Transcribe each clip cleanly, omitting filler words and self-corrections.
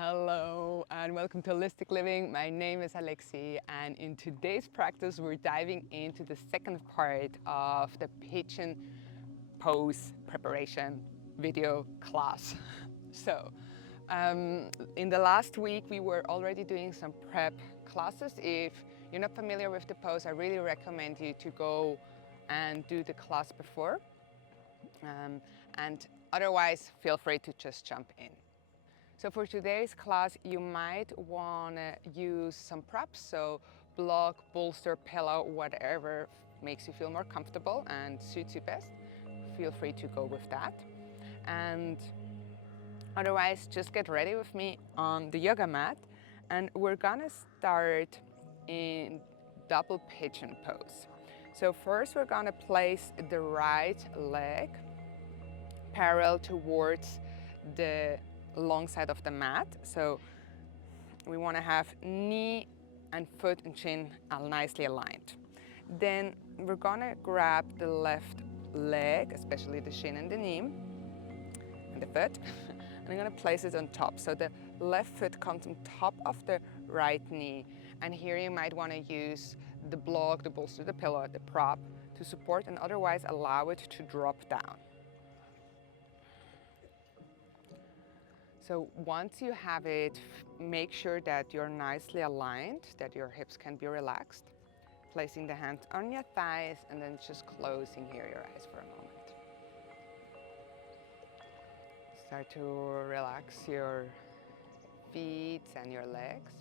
Hello and welcome to Holistic Living. My name is Alexi, and in today's practice we're diving into the second part of the Pigeon pose preparation video class. So in the last week we were already doing some prep classes. If you're not familiar with the pose, I really recommend you to go and do the class before, and otherwise feel free to just jump in. So for today's class, you might want to use some props, so block, bolster, pillow, whatever makes you feel more comfortable and suits you best. Feel free to go with that. And otherwise, just get ready with me on the yoga mat, and we're gonna start in double pigeon pose. So first we're gonna place the right leg parallel towards the long side of the mat. So we want to have knee and foot and chin nicely aligned. Then we're gonna grab the left leg, especially the shin and the knee and the foot, and I'm gonna place it on top. So the left foot comes on top of the right knee. And here you might want to use the block, the bolster, the pillow, the prop to support, and otherwise allow it to drop down. So once you have it, make sure that you're nicely aligned, that your hips can be relaxed. Placing the hands on your thighs and then just closing here your eyes for a moment. Start to relax your feet and your legs.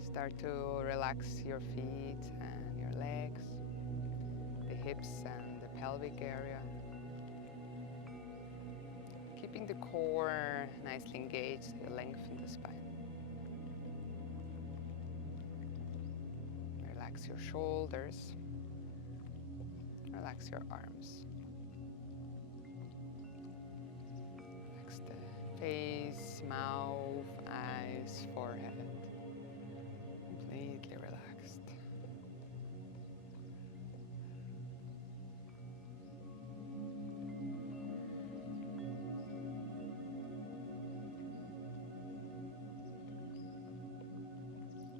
Start to relax your feet and your legs, the hips and the pelvic area. Keeping the core nicely engaged, so you lengthen the spine. Relax your shoulders, relax your arms. Relax the face, mouth, eyes, forehead. Completely relaxed.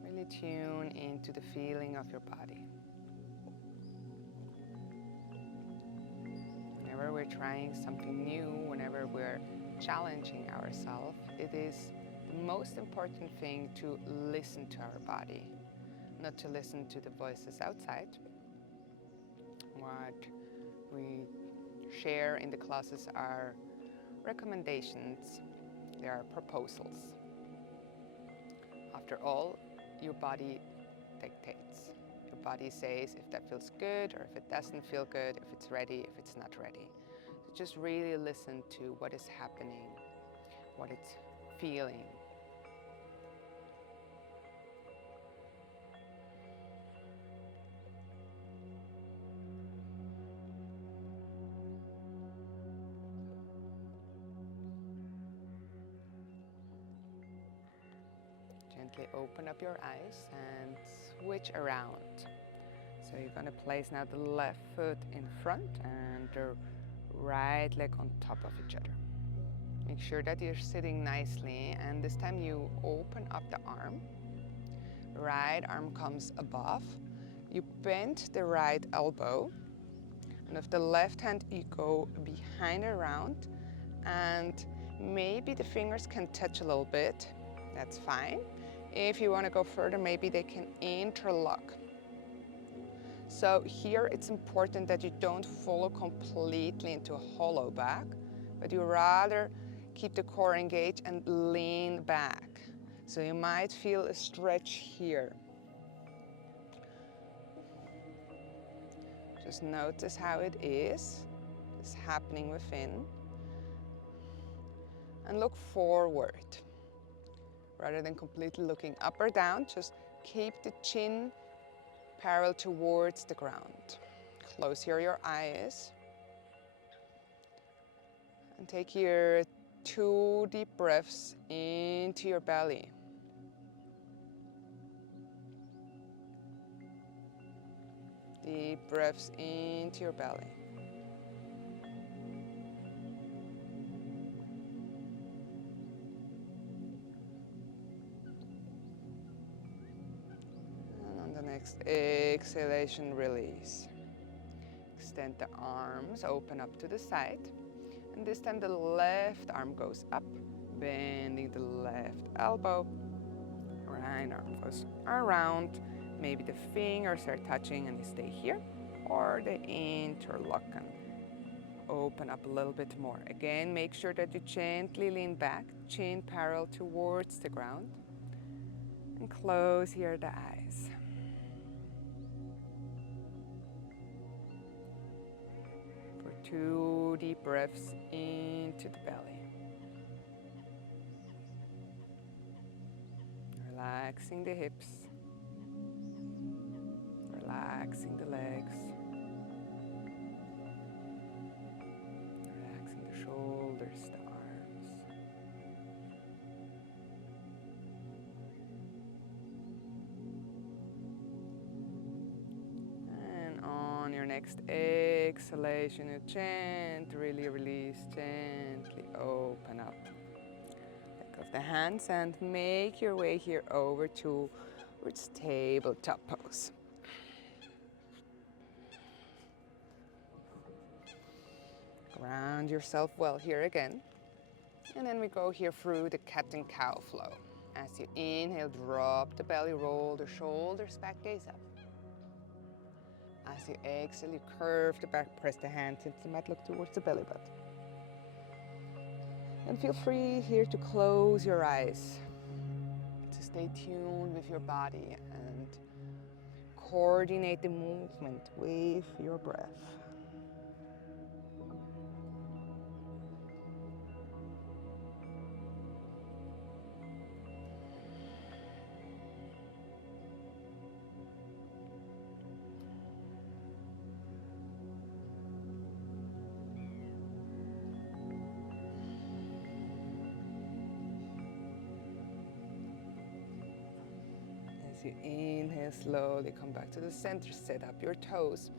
Really tune into the feeling of your body. Whenever we're trying something new, whenever we're challenging ourselves, it is the most important thing to listen to our body, not to listen to the voices outside. What we share in the classes are recommendations, they are proposals. After all, your body dictates. Your body says if that feels good or if it doesn't feel good, if it's ready, if it's not ready. So just really listen to what is happening, what it's feeling. Gently open up your eyes and switch around. So you're going to place now the left foot in front and the right leg on top of each other. Make sure that you're sitting nicely, and this time you open up the arm. Right arm comes above. You bend the right elbow, and with the left hand you go behind around, and maybe the fingers can touch a little bit. That's fine. If you want to go further, maybe they can interlock. So here it's important that you don't follow completely into a hollow back, but you rather keep the core engaged and lean back. So you might feel a stretch here. Just notice how it is happening within. And look forward. Rather than completely looking up or down, just keep the chin parallel towards the ground. Close here your eyes. And take your 2 deep breaths into your belly. Deep breaths into your belly. And on the next exhalation, release. Extend the arms, open up to the side. And this time the left arm goes up, bending the left elbow. Right arm goes around. Maybe the fingers are touching and you stay here, or they interlock and open up a little bit more. Again, make sure that you gently lean back, chin parallel towards the ground, and close here the eyes. For 2 deep breaths into the belly. Relaxing the hips, relaxing the legs, relaxing the shoulders, the arms. And on your next exhalation, you gently release, gently open up. Let go of the hands and make your way here over towards tabletop pose. Ground yourself well here again. And then we go here through the cat and cow flow. As you inhale, drop the belly, roll the shoulders back, gaze up. As you exhale, you curve the back, press the hands into the mat, look towards the belly button. And feel free here to close your eyes, to stay tuned with your body and coordinate the movement with your breath. As you inhale, slowly come back to the center, set up your toes.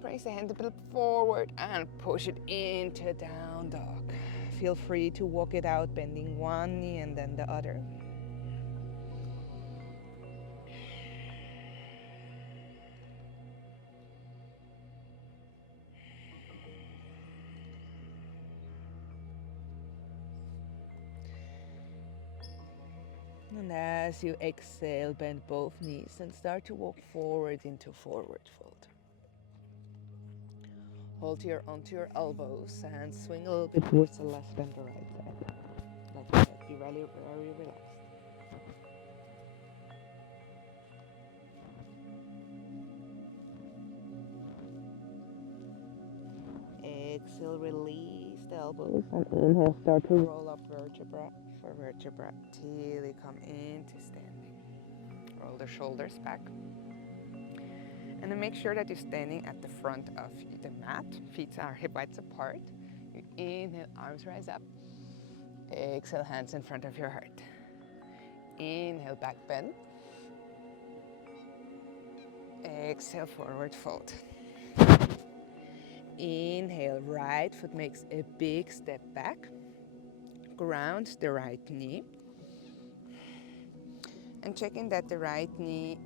Place the hand a bit forward and push it into a down dog. Feel free to walk it out, bending one knee and then the other. And as you exhale, bend both knees and start to walk forward into forward fold. Hold here onto your elbows and swing a little bit towards the left and the right side. Like that, be very relaxed. Exhale, release the elbows and inhale, start to roll up vertebra for vertebra till you come into standing. Roll the shoulders back. And then make sure that you're standing at the front of the mat. Feet are hip width apart. You inhale, arms rise up. Exhale, hands in front of your heart. Inhale, back bend. Exhale, forward fold. Inhale, right foot makes a big step back. Ground the right knee. And checking that the left knee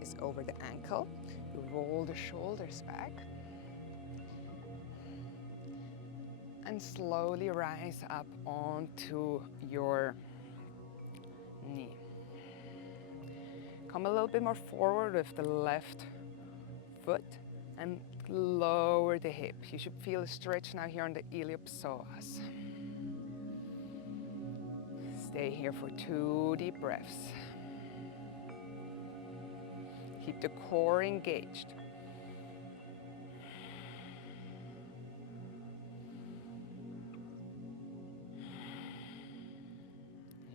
is over the ankle. You roll the shoulders back. And slowly rise up onto your knee. Come a little bit more forward with the left foot and lower the hip. You should feel a stretch now here on the iliopsoas. Stay here for 2 deep breaths. Keep the core engaged.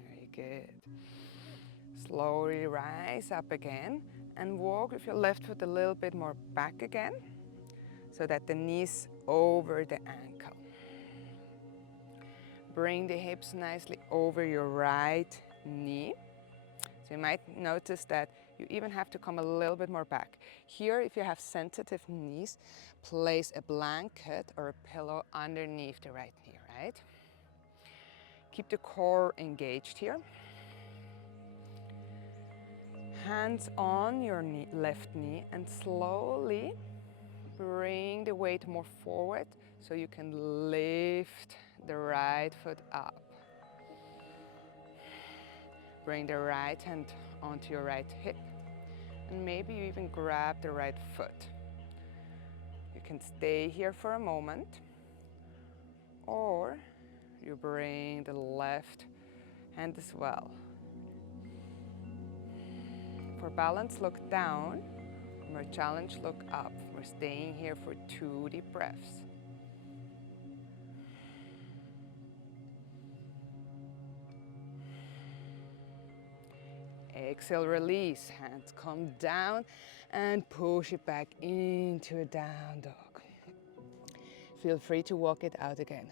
Very good. Slowly rise up again and walk with your left foot a little bit more back again so that the knee's over the ankle. Bring the hips nicely over your right knee. So you might notice that you even have to come a little bit more back. Here, if you have sensitive knees, place a blanket or a pillow underneath the right knee, right? Keep the core engaged here. Hands on your left knee and slowly bring the weight more forward so you can lift the right foot up. Bring the right hand onto your right hip and maybe you even grab the right foot. You can stay here for a moment or you bring the left hand as well. For balance, look down. For challenge, look up. We're staying here for 2 deep breaths. Exhale, release. Hands come down and push it back into a down dog. Feel free to walk it out again.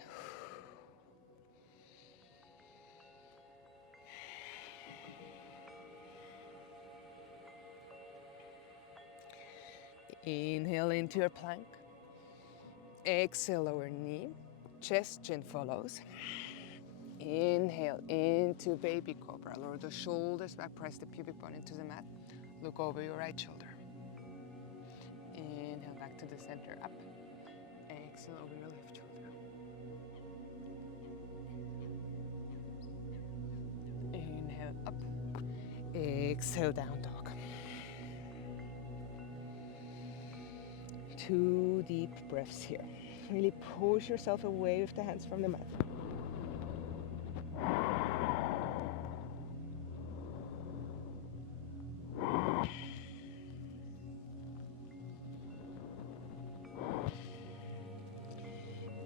Inhale into your plank. Exhale, lower knee. Chest, chin follows. Inhale into baby cobra. Lower the shoulders back, press the pubic bone into the mat. Look over your right shoulder. Inhale back to the center, up. Exhale over your left shoulder. Inhale up. Exhale, down dog. 2 deep breaths here. Really push yourself away with the hands from the mat.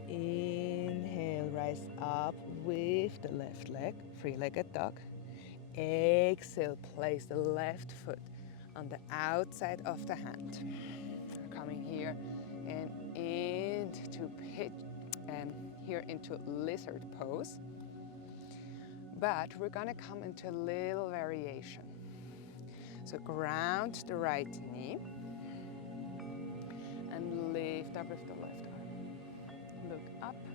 Inhale, rise up with the left leg, three-legged dog. Exhale, place the left foot on the outside of the hand. We're coming here and into here into lizard pose. But we're gonna come into a little variation. So ground the right knee and lift up with the left arm. Look up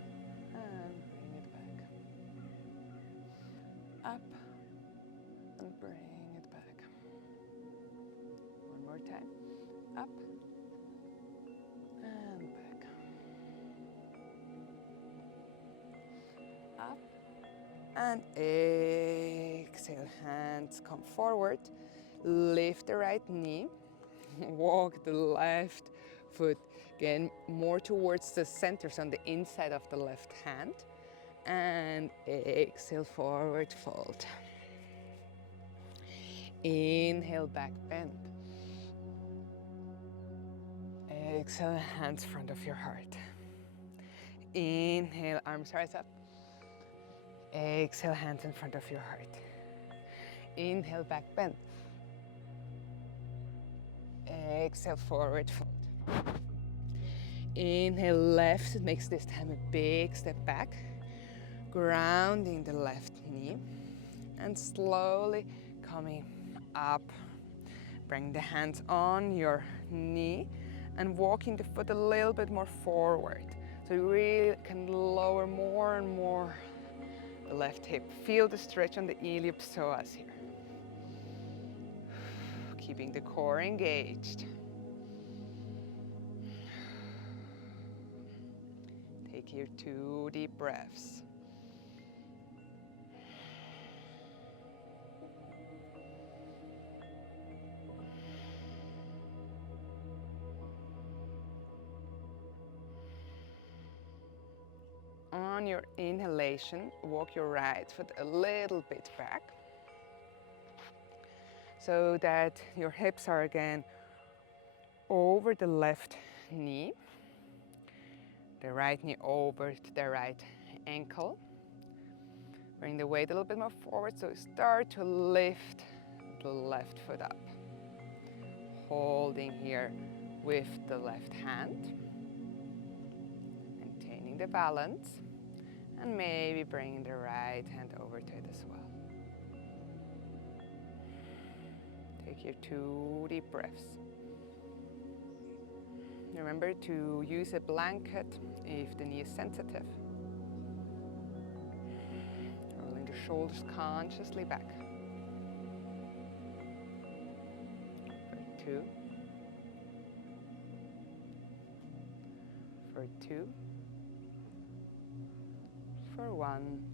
and bring it back. Up and bring it back. One more time. Up and back. Up and exhale. Hands come forward. Lift the right knee. Walk the left foot again more towards the center, so on the inside of the left hand. And exhale, forward fold. Inhale, back bend. Exhale, hands front of your heart. Inhale, arms rise up. Exhale, hands in front of your heart. Inhale, back bend. Exhale, forward fold. Inhale, left, it makes this time a big step back. Grounding the left knee and slowly coming up. Bring the hands on your knee and walking the foot a little bit more forward. So you really can lower more and more the left hip. Feel the stretch on the iliopsoas here. Keeping the core engaged. Take here 2 deep breaths. On your inhalation, walk your right foot a little bit back so that your hips are again over the left knee, the right knee over to the right ankle. Bring the weight a little bit more forward, so start to lift the left foot up. Holding here with the left hand, maintaining the balance. And maybe bring the right hand over to it as well. Take your 2 deep breaths. Remember to use a blanket if the knee is sensitive. Rolling the shoulders consciously back. For 2. For 2. For 1.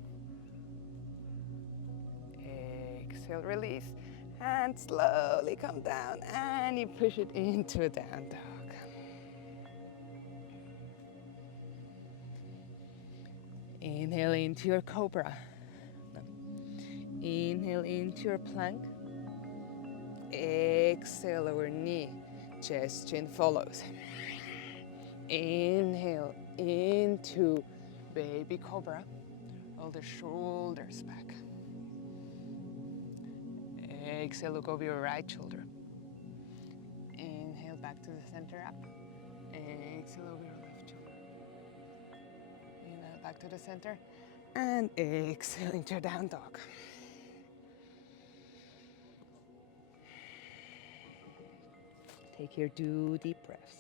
Exhale, release. And slowly come down, and you push it into a down dog. Inhale into your cobra. Inhale into your plank. Exhale, lower knee, chest, chin follows. Inhale into baby cobra. Roll the shoulders back. Exhale, look over your right shoulder. Inhale, back to the center, up. Exhale, over your left shoulder. Inhale, back to the center. And exhale into your down dog. Take your 2 deep breaths.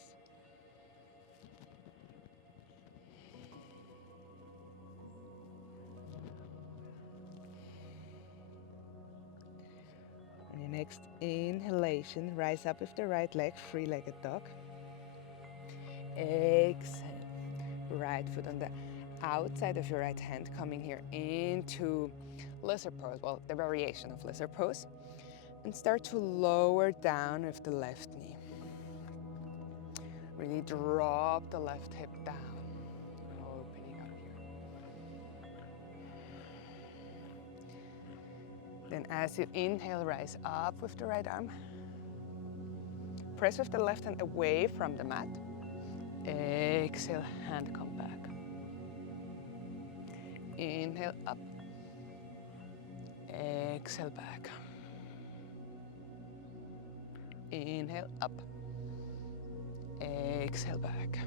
On your next inhalation, rise up with the right leg, three-legged dog. Exhale, right foot on the outside of your right hand, coming here into lizard pose, well, the variation of lizard pose. And start to lower down with the left knee. Really drop the left hip down, opening up here. Then as you inhale, rise up with the right arm. Press with the left hand away from the mat. Exhale, hand come back. Inhale, up. Exhale, back. Inhale, up. Exhale, back.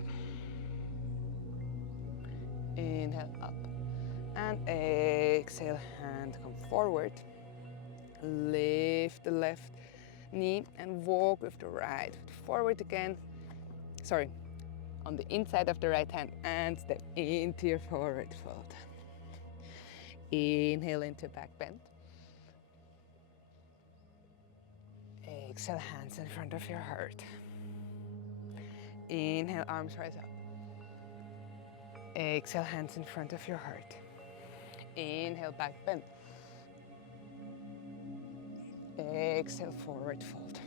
Inhale, up. And exhale, hand come forward. Lift the left knee and walk with the right foot forward again. Sorry, on the inside of the right hand, and step into your forward fold. Inhale into back bend. Exhale, hands in front of your heart. Inhale, arms rise up. Exhale, hands in front of your heart. Inhale, back bend. Exhale, forward fold.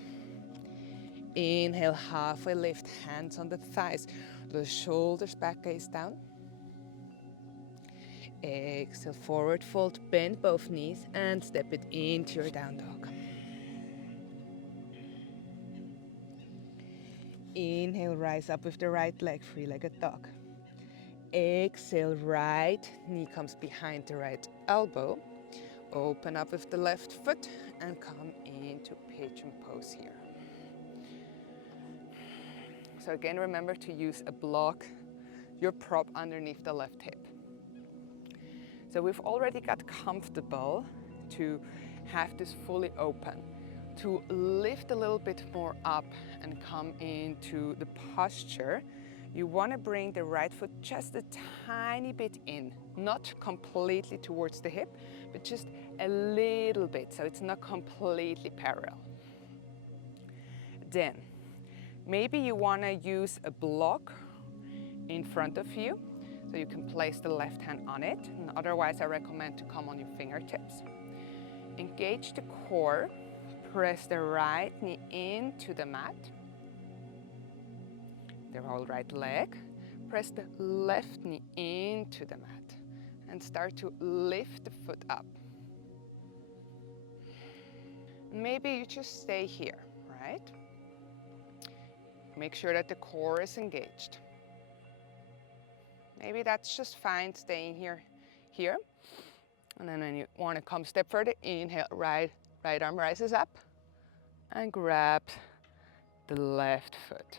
Inhale, halfway lift, hands on the thighs. The shoulders back, gaze down. Exhale, forward fold, bend both knees and step it into your down dog. Inhale, rise up with the right leg, three-legged dog. Exhale, right knee comes behind the right elbow. Open up with the left foot and come into pigeon pose here. So again, remember to use a block, your prop underneath the left hip. So we've already got comfortable to have this fully open. To lift a little bit more up and come into the posture, you want to bring the right foot just a tiny bit in, not completely towards the hip, but just a little bit, so it's not completely parallel. Then, maybe you want to use a block in front of you, so you can place the left hand on it, and otherwise I recommend to come on your fingertips. Engage the core, press the right knee into the mat, the whole right leg, press the left knee into the mat, and start to lift the foot up. Maybe you just stay here, right? Make sure that the core is engaged. Maybe that's just fine staying here. And then when you want to come a step further, inhale, right arm rises up and grab the left foot.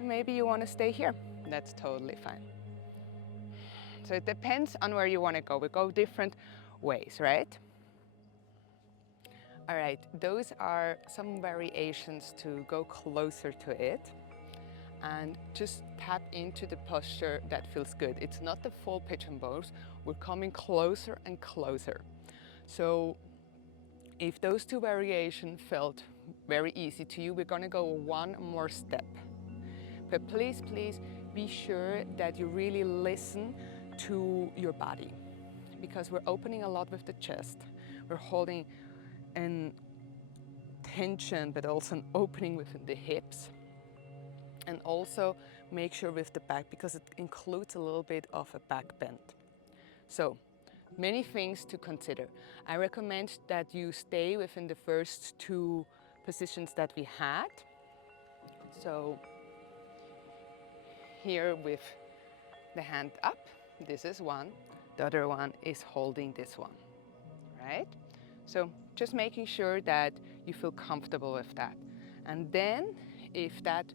Maybe you want to stay here. That's totally fine. So it depends on where you want to go. We go different ways, right? All right, those are some variations to go closer to it and just tap into the posture that feels good. It's not the full pigeon pose. We're coming closer and closer. So if those two variations felt very easy to you, we're gonna go one more step. But please, please be sure that you really listen to your body, because we're opening a lot with the chest. We're holding an tension, but also an opening within the hips. And also make sure with the back, because it includes a little bit of a back bend. So many things to consider. I recommend that you stay within the first two positions that we had. So here with the hand up, this is one. The other one is holding this one, right? So just making sure that you feel comfortable with that. And then if that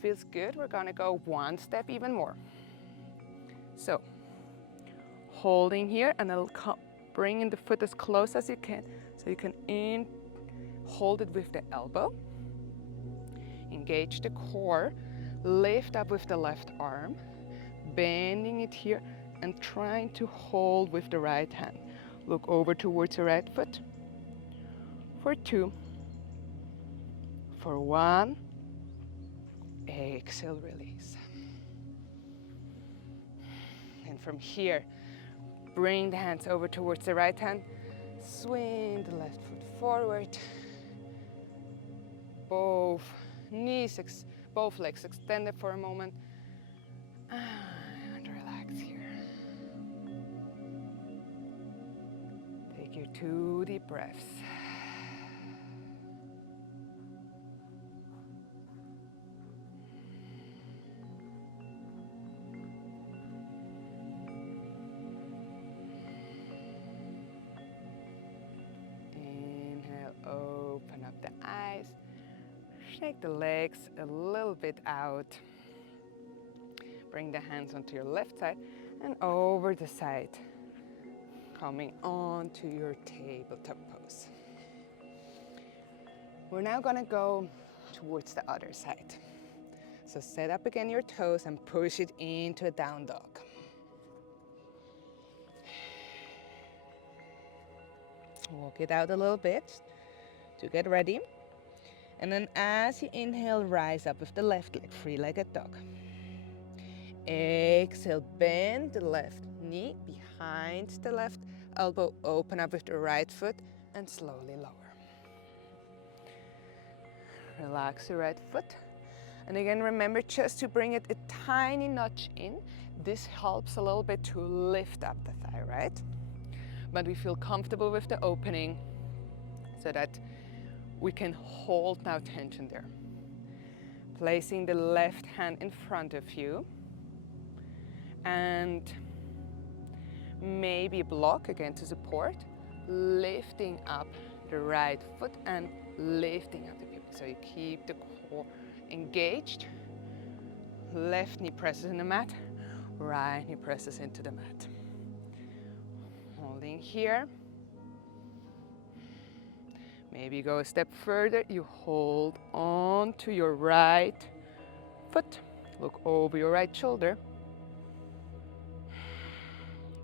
feels good, we're gonna go one step even more. So holding here, and I'll bring the foot as close as you can, so you can hold it with the elbow, engage the core, lift up with the left arm, bending it here and trying to hold with the right hand. Look over towards the right foot for 2, for 1, exhale, release. And from here, bring the hands over towards the right hand, swing the left foot forward, both legs extended for a moment, and relax here. Take your 2 deep breaths. Inhale, open up the eyes. Shake the legs a little bit out. Bring the hands onto your left side and over the side, coming onto your tabletop pose. We're now gonna go towards the other side. So set up again your toes and push it into a down dog. Walk it out a little bit to get ready. And then as you inhale, rise up with the left leg, three-legged dog. Exhale, bend the left knee behind the left elbow, open up with the right foot and slowly lower. Relax your right foot. And again, remember just to bring it a tiny notch in. This helps a little bit to lift up the thigh, right? But we feel comfortable with the opening so that we can hold now tension there. Placing the left hand in front of you and maybe block again to support, lifting up the right foot and lifting up the pupil. So you keep the core engaged. Left knee presses in the mat, right knee presses into the mat. Holding here. Maybe go a step further. You hold on to your right foot. Look over your right shoulder.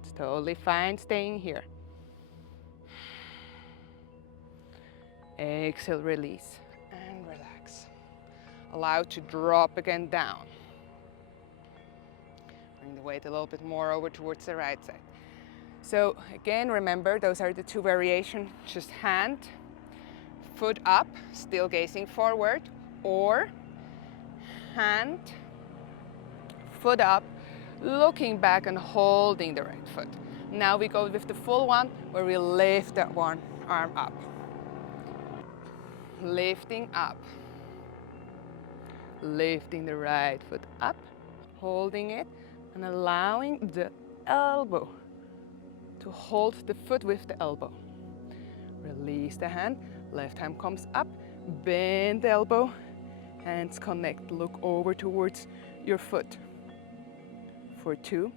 It's totally fine staying here. Exhale, release and relax. Allow to drop again down. Bring the weight a little bit more over towards the right side. So again, remember, those are the two variations. Just hand, foot up, still gazing forward, or hand, foot up, looking back and holding the right foot. Now we go with the full one, where we lift that one arm up. Lifting up. Lifting the right foot up, holding it, and allowing the elbow to hold the foot with the elbow. Release the hand, left hand comes up, bend the elbow, hands connect, look over towards your foot. For 2,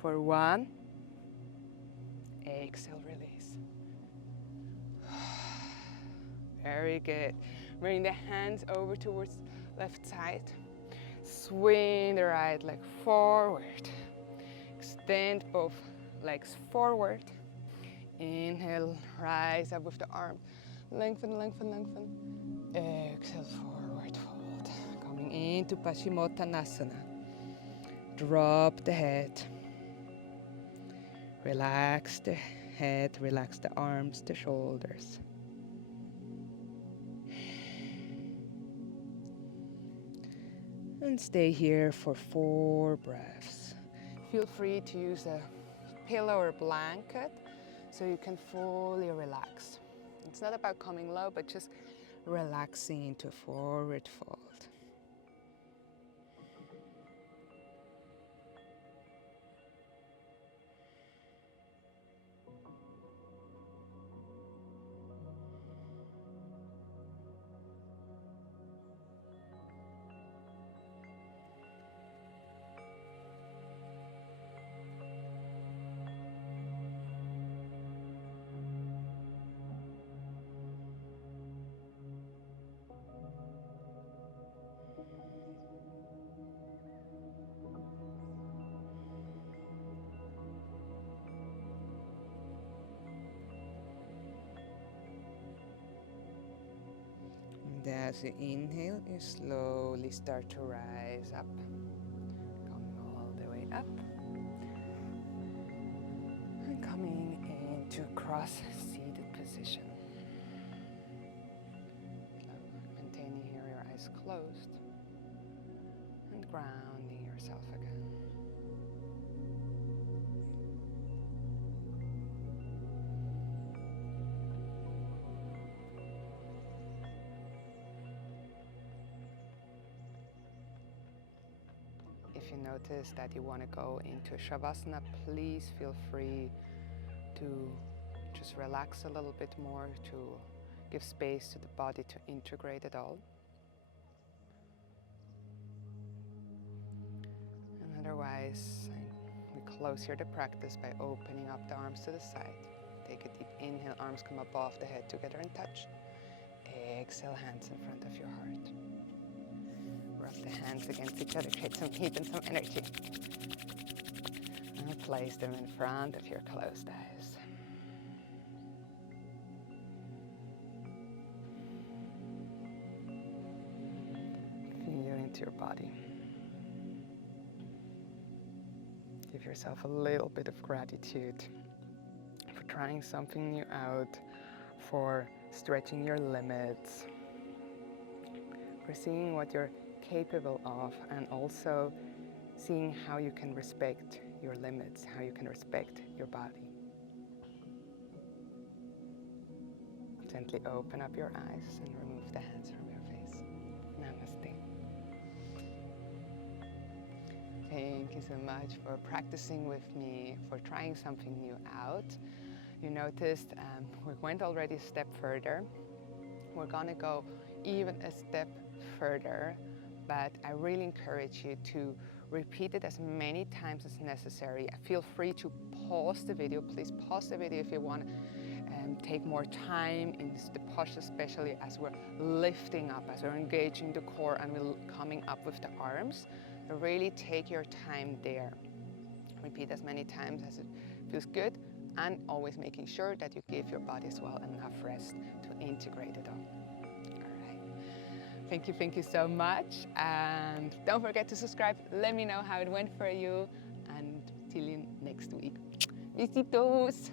for 1. Exhale, release. Very good. Bring the hands over towards left side. Swing the right leg forward. Extend both legs forward. Inhale, rise up with the arm. Lengthen, lengthen, lengthen. Exhale, forward fold. Coming into Paschimottanasana. Drop the head. Relax the head, relax the arms, the shoulders. And stay here for 4 breaths. Feel free to use a pillow or blanket so you can fully relax. It's not about coming low, but just relaxing into a forward fold. And as you inhale, you slowly start to rise up, coming all the way up, and coming into cross-seated position. Maintaining here your eyes closed and grounding yourself again. If you notice that you want to go into Shavasana, please feel free to just relax a little bit more, to give space to the body to integrate it all. And otherwise, we close here the practice by opening up the arms to the side. Take a deep inhale, arms come above the head together and touch. Exhale, hands in front of your heart. Rub the hands against each other, create some heat and some energy. And place them in front of your closed eyes. Feel into your body. Give yourself a little bit of gratitude for trying something new out, for stretching your limits, for seeing what you're capable of, and also seeing how you can respect your limits, how you can respect your body. Gently open up your eyes and remove the hands from your face. Namaste. Thank you so much for practicing with me, for trying something new out. You noticed we went already a step further. We're gonna go even a step further, but I really encourage you to repeat it as many times as necessary. Feel free to pause the video. Please pause the video if you want to take more time in the posture, especially as we're lifting up, as we're engaging the core and we're coming up with the arms. So really take your time there. Repeat as many times as it feels good, and always making sure that you give your body as well enough rest to integrate it all. Thank you so much, and don't forget to subscribe. Let me know how it went for you, and till next week. Besitos!